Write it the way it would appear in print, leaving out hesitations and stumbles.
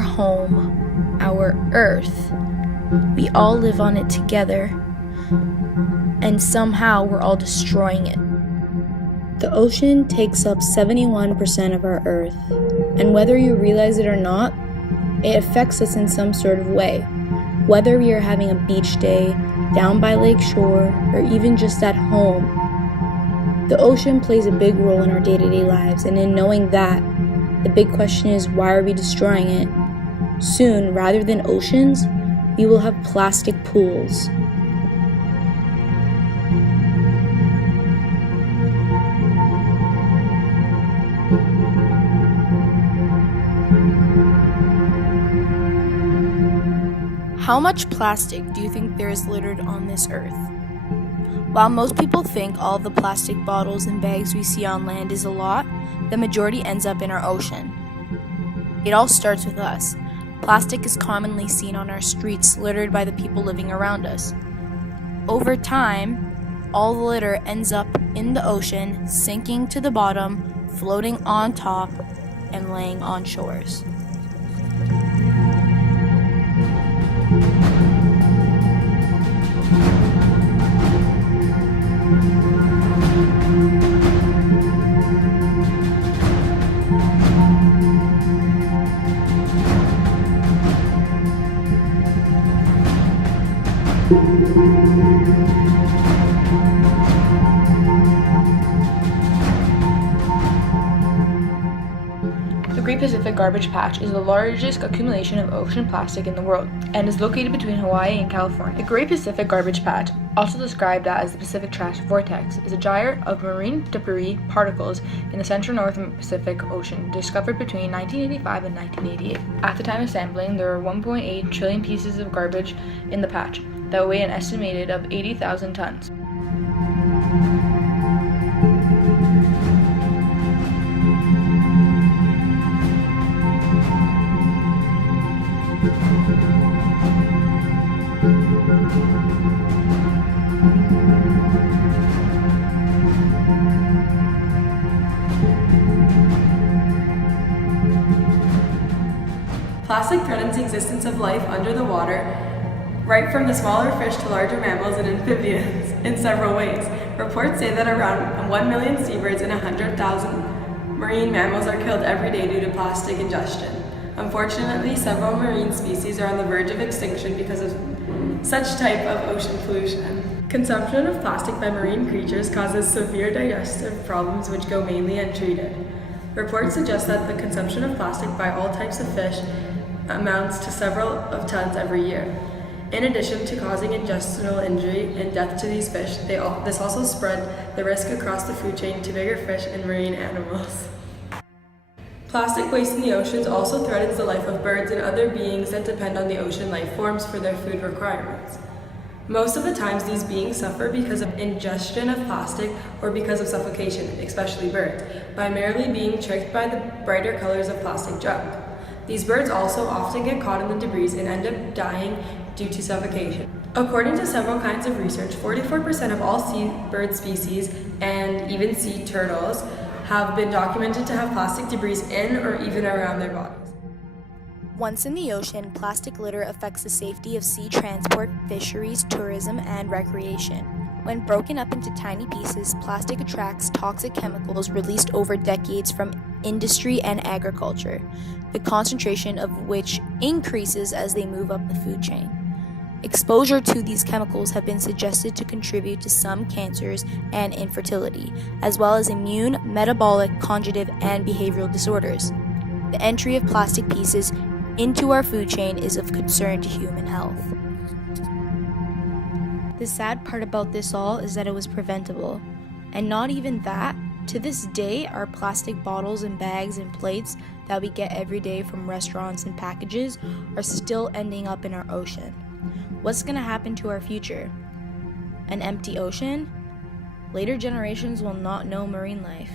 home, our Earth. We all live on it together, and somehow we're all destroying it. The ocean takes up 71% of our Earth, and whether you realize it or not, it affects us in some sort of way. Whether we are having a beach day, down by Lake Shore, or even just at home, the ocean plays a big role in our day-to-day lives, and in knowing that, the big question is, why are we destroying it? Soon, rather than oceans, we will have plastic pools. How much plastic do you think there is littered on this earth? While most people think all the plastic bottles and bags we see on land is a lot, the majority ends up in our ocean. It all starts with us. Plastic is commonly seen on our streets, littered by the people living around us. Over time, all the litter ends up in the ocean, sinking to the bottom, floating on top, and laying on shores. The Great Pacific Garbage Patch is the largest accumulation of ocean plastic in the world and is located between Hawaii and California. The Great Pacific Garbage Patch, also described as the Pacific Trash Vortex, is a gyre of marine debris particles in the central North Pacific Ocean, discovered between 1985 and 1988. At the time of sampling, there were 1.8 trillion pieces of garbage in the patch that weigh an estimated of 80,000 tons. Plastic threatens the existence of life under the water, right from the smaller fish to larger mammals and amphibians, in several ways. Reports say that around 1 million seabirds and 100,000 marine mammals are killed every day due to plastic ingestion. Unfortunately, several marine species are on the verge of extinction because of such type of ocean pollution. Consumption of plastic by marine creatures causes severe digestive problems which go mainly untreated. Reports suggest that the consumption of plastic by all types of fish amounts to several of tons every year. In addition to causing intestinal injury and death to these fish, this also spread the risk across the food chain to bigger fish and marine animals. Plastic waste in the oceans also threatens the life of birds and other beings that depend on the ocean life forms for their food requirements. Most of the times these beings suffer because of ingestion of plastic or because of suffocation, especially birds, by merely being tricked by the brighter colors of plastic junk. These birds also often get caught in the debris and end up dying due to suffocation. According to several kinds of research, 44% of all seabird species and even sea turtles have been documented to have plastic debris in or even around their bodies. Once in the ocean, plastic litter affects the safety of sea transport, fisheries, tourism, and recreation. When broken up into tiny pieces, plastic attracts toxic chemicals released over decades from industry and agriculture, the concentration of which increases as they move up the food chain. Exposure to these chemicals have been suggested to contribute to some cancers and infertility, as well as immune, metabolic, conjugative, and behavioral disorders. The entry of plastic pieces into our food chain is of concern to human health. The sad part about this all is that it was preventable. And not even that, to this day, our plastic bottles and bags and plates that we get every day from restaurants and packages are still ending up in our ocean. What's going to happen to our future? An empty ocean? Later generations will not know marine life.